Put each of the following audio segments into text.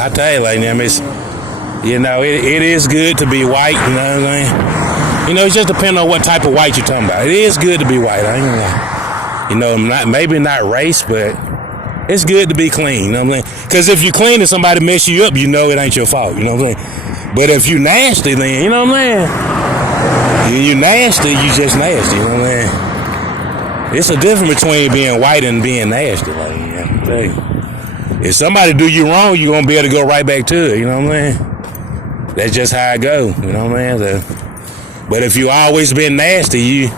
I tell you, like, it's, it is good to be white, you know what I'm saying? It just depends on what type of white you're talking about. It is good to be white, I ain't gonna lie. Maybe not race, but it's good to be clean, you know what I'm saying? Because if you're clean and somebody mess you up, it ain't your fault, you know what I'm saying? But if you nasty, then, you know what I'm saying? You nasty, you just nasty, you know what I'm saying? It's a difference between being white and being nasty, like, I tell you. If somebody do you wrong, you're going to be able to go right back to it, you know what I'm saying? That's just how it go, you know what I'm saying? But if you always been nasty, you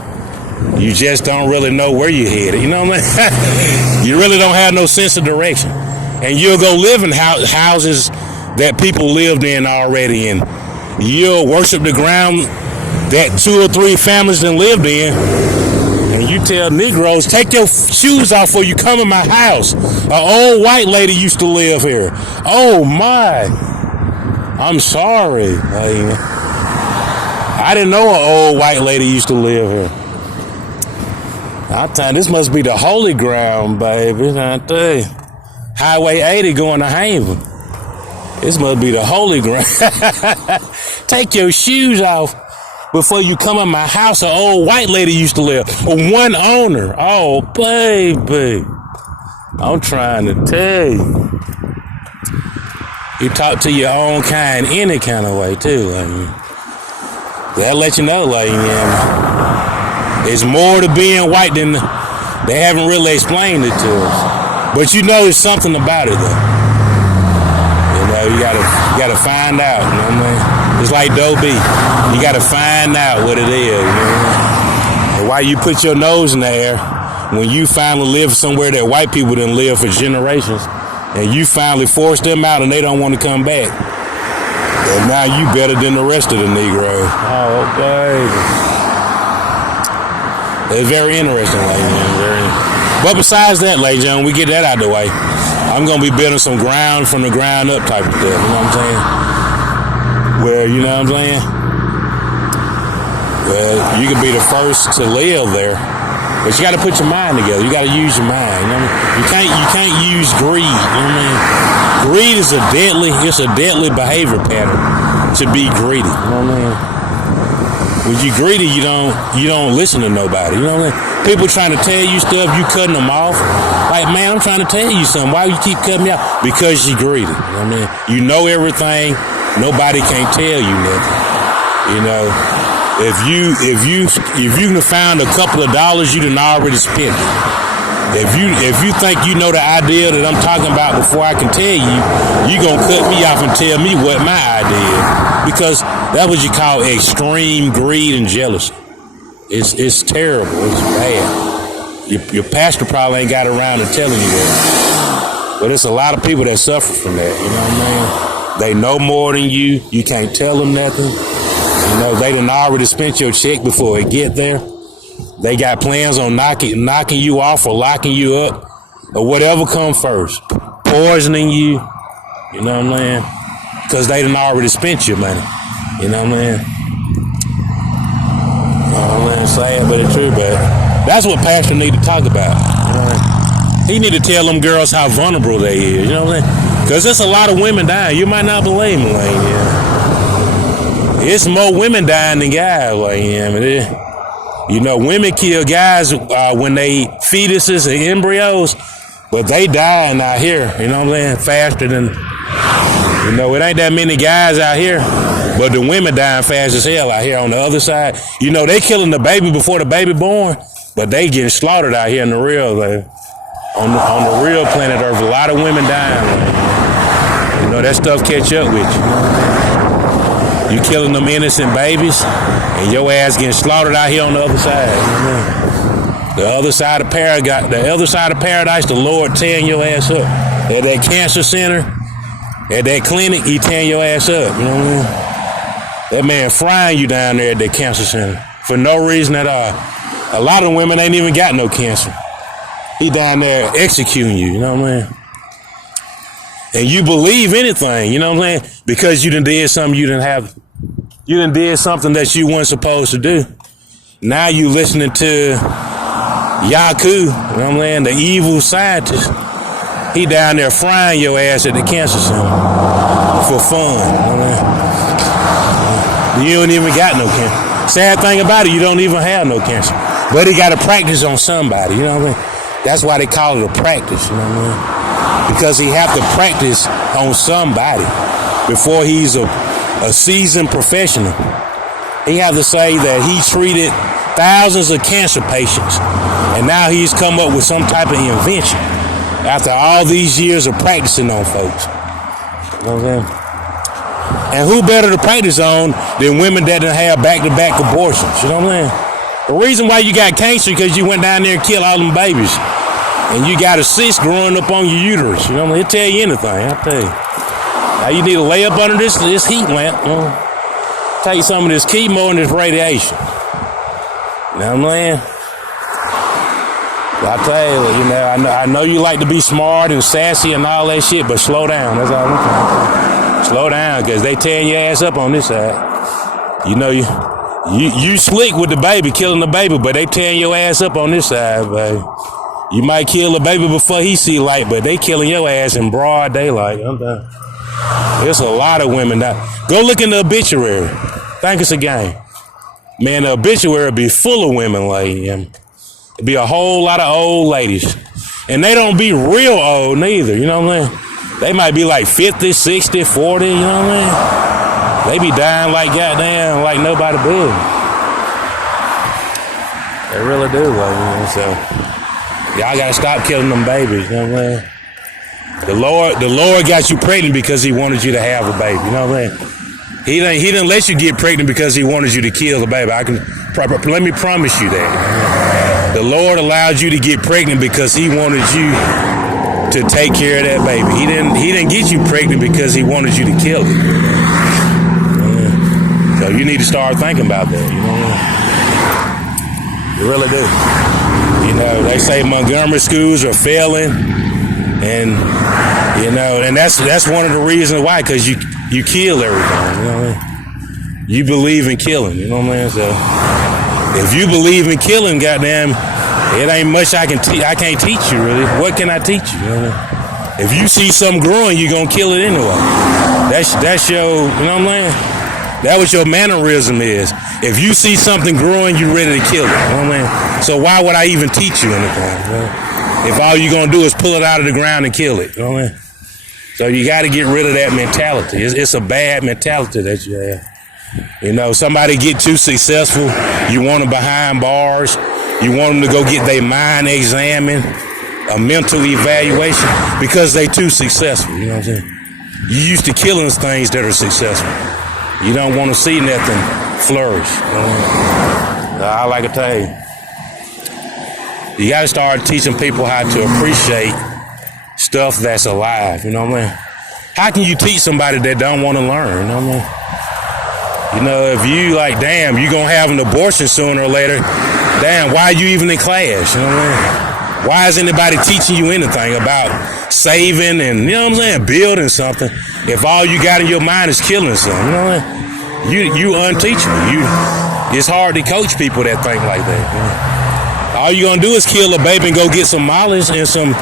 just don't really know where you're headed, you know what I'm saying? You really don't have no sense of direction. And you'll go live in houses that people lived in already, and you'll worship the ground that 2 or 3 families done lived in. And you tell Negroes, take your shoes off before you come in my house. An old white lady used to live here. Oh my. I'm sorry. I didn't know an old white lady used to live here. I tell you, this must be the holy ground, baby. I tell you. Highway 80 going to Haven. This must be the holy ground. Take your shoes off before you come in my house. An old white lady used to live. One owner. Oh, baby. I'm trying to tell you. You talk to your own kind any kind of way, too. They'll let you know, it's more to being white than they haven't really explained it to us. But there's something about it, though. You gotta find out, you know what I mean? It's like Doe B. You got to find out what it is. You know? And why you put your nose in the air when you finally live somewhere that white people didn't live for generations, and you finally force them out and they don't want to come back. And now you better than the rest of the Negroes. Oh, baby. It's very interesting, ladies and gentlemen. But besides that, ladies and gentlemen, we get that out of the way. I'm going to be building some ground from the ground up type of stuff. You know what I'm saying? Where, you know what I'm saying? Well, you can be the first to live there, but you got to put your mind together. You got to use your mind. You know what I mean? You can't use greed. You know what I mean? Greed is a deadly behavior pattern to be greedy. You know what I mean? When you greedy, you don't listen to nobody. You know what I mean? People trying to tell you stuff, you cutting them off. Like, man, I'm trying to tell you something. Why you keep cutting me off? Because you greedy. You know what I mean? You know everything. Nobody can't tell you nothing. If you can find a couple of dollars, you done already spent it. If you think you know the idea that I'm talking about before I can tell you, you gonna cut me off and tell me what my idea is. Because that's what you call extreme greed and jealousy. It's terrible. It's bad. Your pastor probably ain't got around to telling you that. But it's a lot of people that suffer from that, you know what I mean? They know more than you. You can't tell them nothing. They done already spent your check before it get there. They got plans on knocking you off or locking you up or whatever come first. Poisoning you. You know what I'm saying? Because they done already spent your money. You know what I'm saying? I'm sad, but it's true, but that's what pastor need to talk about. You know what I mean? He need to tell them girls how vulnerable they is. You know what I'm saying? Because there's a lot of women dying. You might not believe me, like, it's more women dying than guys, like, women kill guys when they fetuses and embryos, but they dying out here, you know what I'm saying, faster than, it ain't that many guys out here, but the women dying fast as hell out here on the other side. They killing the baby before the baby born, but they getting slaughtered out here in the real, like, on the real planet Earth. A lot of women dying, like, that stuff catch up with you. You killing them innocent babies, and your ass getting slaughtered out here on the other side. The other side of paradise, the Lord tearing your ass up. At that cancer center, at that clinic, he tearing your ass up. You know what I mean? That man frying you down there at that cancer center for no reason at all. A lot of women ain't even got no cancer. He down there executing you. You know what I mean? And you believe anything, you know what I'm saying? Because you done did something you done did something that you weren't supposed to do. Now you listening to Yaku, you know what I'm saying? The evil scientist. He down there frying your ass at the cancer center for fun. You don't even got no cancer. Sad thing about it, you don't even have no cancer. But he got to practice on somebody, you know what I mean? That's why they call it a practice, you know what I mean? Because he have to practice on somebody before he's a seasoned professional. He have to say that he treated thousands of cancer patients, and now he's come up with some type of invention after all these years of practicing on folks. You know what I'm saying? And who better to practice on than women that done have back-to-back abortions? You know what I'm saying? The reason why you got cancer is because you went down there and killed all them babies. And you got a cyst growing up on your uterus. You know what I mean? It'll tell you anything, I'll tell you. Now you need to lay up under this heat lamp. You know? Take some of this chemo and this radiation. You know what I'm saying? I tell you, I know you like to be smart and sassy and all that shit, but slow down. That's all I'm trying to say. Slow down, because they tearing your ass up on this side. You know, you slick with the baby, killing the baby, but they tearing your ass up on this side, baby. You might kill the baby before he see light, but they killing your ass in broad daylight. I'm done. There's a lot of women that go look in the obituary. Think it's a game. Man, the obituary be full of women like him. It be a whole lot of old ladies. And they don't be real old neither, you know what I mean? They might be like 50, 60, 40, you know what I mean? They be dying like goddamn, like nobody business. They really do, like, you know, so y'all gotta stop killing them babies, you know what I mean? The Lord got you pregnant because he wanted you to have a baby, you know what I mean? He didn't let you get pregnant because he wanted you to kill the baby. Let me promise you that. The Lord allowed you to get pregnant because he wanted you to take care of that baby. He didn't get you pregnant because he wanted you to kill it. So you need to start thinking about that, you know? You really do. You know, they say Montgomery schools are failing, and you know, and that's one of the reasons why, because you kill everything, you know what I mean? You believe in killing, you know what I mean? So if you believe in killing, goddamn, it ain't much I can't teach you, really. What can I teach you? You know what I mean? If you see something growing, you're gonna kill it anyway. That's your, you know what I'm saying? That's what your mannerism is. If you see something growing, you're ready to kill it. You know what I mean? So why would I even teach you anything? You know? If all you're gonna do is pull it out of the ground and kill it, you know what I mean? So you got to get rid of that mentality. It's a bad mentality that you have. You know, somebody get too successful, you want them behind bars, you want them to go get their mind examined, a mental evaluation, because they too successful, you know what I'm saying? You used to killing things that are successful. You don't want to see nothing flourish. You know what I mean? I like to tell you, you got to start teaching people how to appreciate stuff that's alive, you know what I mean? How can you teach somebody that don't want to learn, you know what I mean? You know, if you like, damn, you gonna have an abortion sooner or later, damn, why are you even in class, you know what I mean? Why is anybody teaching you anything about saving and, you know what I'm saying, building something, if all you got in your mind is killing something, you know what I mean? You unteachable. It's hard to coach people that think like that, you know? All you gonna do is kill a baby and go get some Molly's and some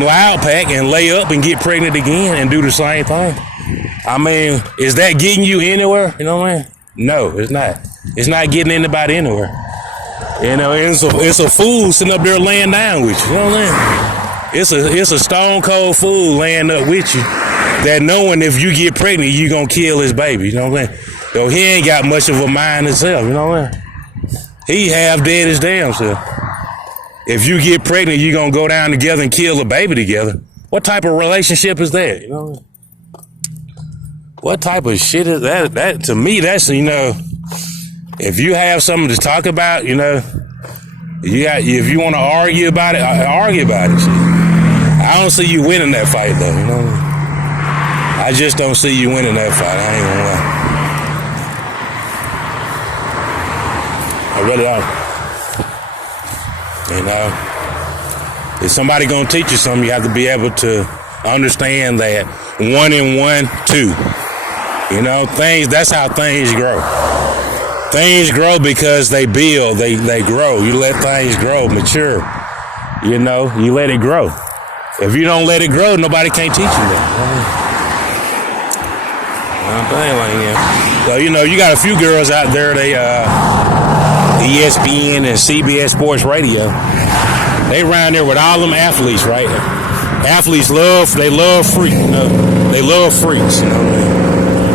Loud Pack and lay up and get pregnant again and do the same thing. I mean, is that getting you anywhere? You know what I mean? No, it's not. It's not getting anybody anywhere. You know, it's a fool sitting up there laying down with you. You know what I mean? It's a stone cold fool laying up with you that knowing if you get pregnant, you gonna kill his baby. You know what I'm saying? So he ain't got much of a mind himself. You know what I mean? He half dead his damn self. If you get pregnant, you're going to go down together and kill a baby together. What type of relationship is that? You know, what type of shit is that? That to me, that's, you know, if you have something to talk about, you know, if you want to argue about it, argue about it. Shit. I don't see you winning that fight, though, you know. I just don't see you winning that fight. I ain't gonna lie. I really don't. You know, if somebody gonna teach you something, you have to be able to understand that 1 and 1, 2. You know, that's how things grow. Things grow because they build, they grow. You let things grow, mature. You know, you let it grow. If you don't let it grow, nobody can't teach you that. So, you got a few girls out there, they ESPN and CBS Sports Radio. They around there with all them athletes, right? Athletes love freaks, They love freaks,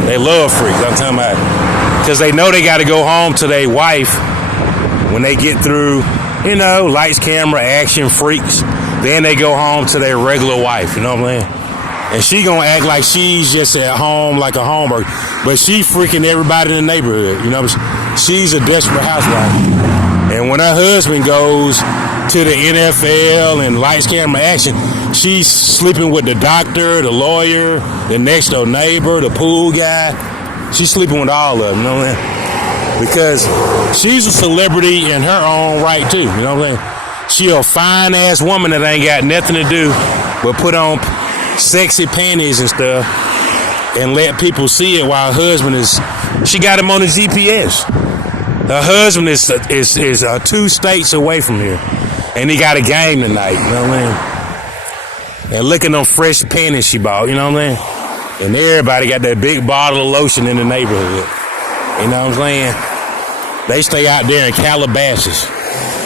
They love freaks. I'm talking about, because they know they got to go home to their wife when they get through, lights, camera, action, freaks. Then they go home to their regular wife, you know what I'm saying? And she gonna act like she's just at home like a homer, but she freaking everybody in the neighborhood, She's a desperate housewife. And when her husband goes to the NFL and lights, camera, action, she's sleeping with the doctor, the lawyer, the next door neighbor, the pool guy. She's sleeping with all of them, Because she's a celebrity in her own right too, She a fine ass woman that ain't got nothing to do but put on sexy panties and stuff and let people see it while her husband she got him on the GPS. Her husband is 2 states away from here. And he got a game tonight, And look at them fresh panties she bought, And everybody got that big bottle of lotion in the neighborhood. They stay out there in Calabasas.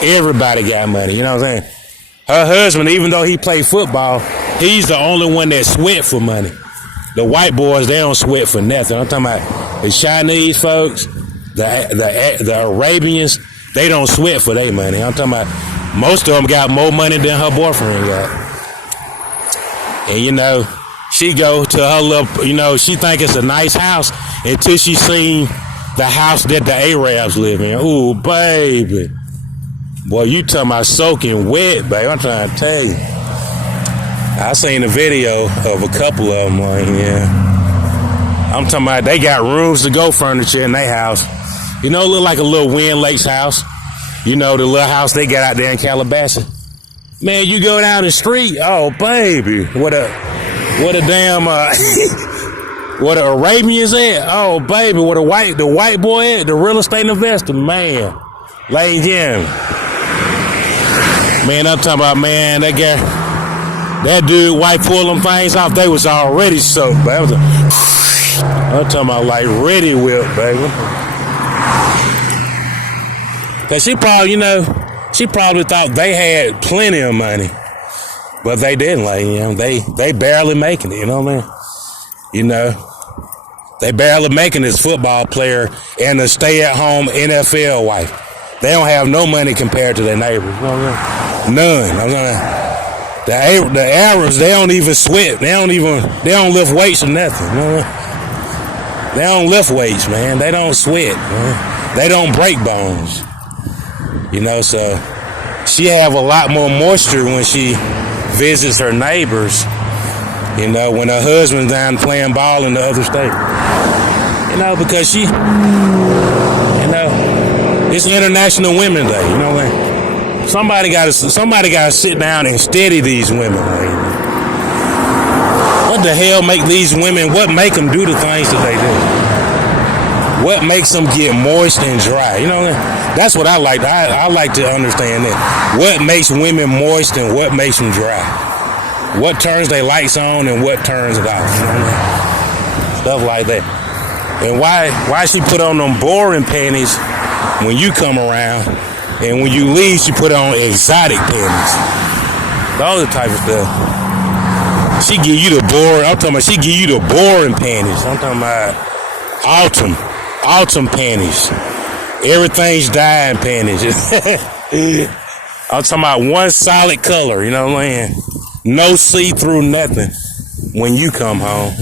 Everybody got money, Her husband, even though he played football, he's the only one that sweat for money. The white boys, they don't sweat for nothing. I'm talking about the Chinese folks, the Arabians, they don't sweat for their money. I'm talking about most of them got more money than her boyfriend got. And, she go to her little, she think it's a nice house until she seen the house that the Arabs live in. Ooh, baby. Boy, you talking about soaking wet, baby. I'm trying to tell you. I seen a video of a couple of them. I'm talking about they got rooms to go furniture in their house. It look like a little Wind Lakes house. The little house they got out there in Calabasas. Man, you go down the street, oh baby, what a damn what the Arabians at? Oh baby, what the white boy at? The real estate investor, man. Ladies and gentlemen. Man, I'm talking about, man, that dude white pull them things off, they was already soaked, baby. I'm talking about like ready whip, baby. Cause she probably thought they had plenty of money, but they didn't. They barely making it. They barely making this football player and a stay-at-home NFL wife. They don't have no money compared to their neighbors. None. The Arabs, they don't even sweat. They don't lift weights or nothing. They don't lift weights, man. They don't sweat. Man. They don't break bones. So she have a lot more moisture when she visits her neighbors, when her husband's down playing ball in the other state. Because she, it's International Women's Day, Somebody got to sit down and steady these women. What the hell make these women, what make them do the things that they do? What makes them get moist and dry? That's what I like. I like to understand that. What makes women moist and what makes them dry? What turns their lights on and what turns it off? Stuff like that. And why she put on them boring panties when you come around, and when you leave, she put on exotic panties. All the type of stuff. She give you the boring. I'm talking about she give you the boring panties. I'm talking about autumn panties. Everything's dying panties. I'm talking about one solid color. No see-through nothing when you come home.